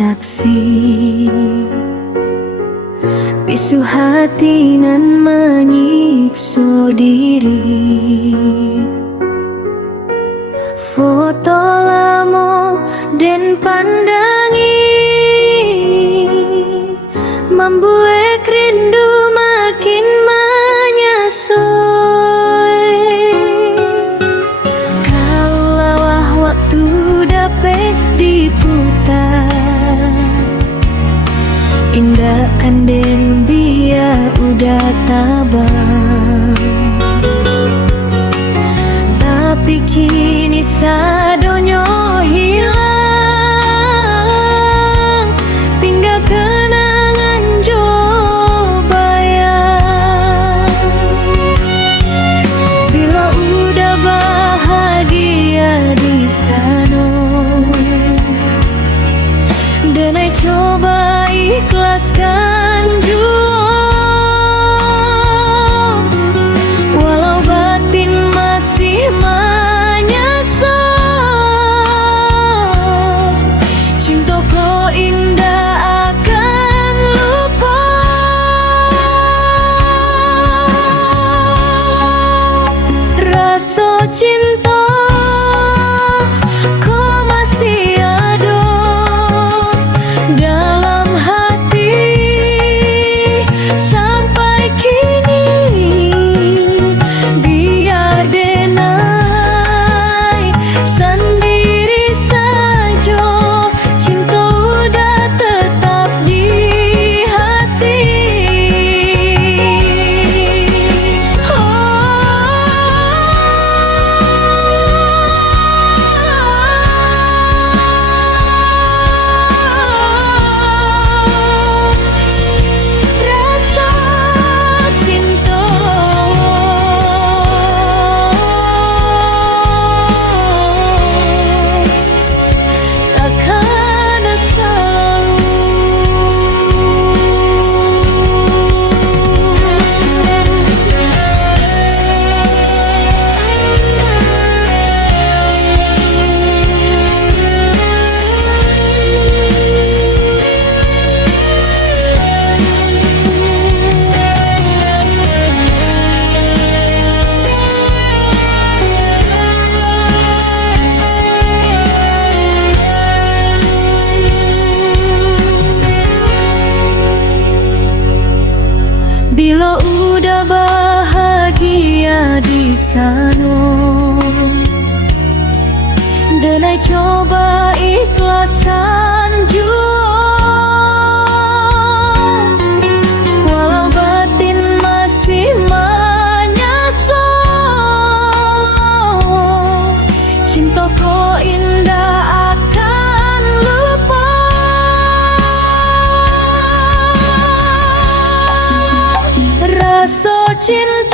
saksi bisu hati nan menyiksa diri. Foto lamo den pandangi membuat rindu makin menyusui. Kalau waktu dapat diputar, indah kan den biar udah tabang. Tapi kini sadonyo hilang, tinggal kenangan jo bayang. Bila udah bahagia di sana, dan I coba ikhlaskan jua. Walau batin masih menyesal, cintaku indah akan lupa. Rasa cinta kau masih ada dalam hati sampai kini. Biar denai sendiri saja, cinta udah tetap di hati. Rasa cinta takkan selalu. Bila udah bahagia di sana, dan I coba ikhlaskan jua. Walau batin masih menyesal, cintaku indah akan lupa. Rasa cinta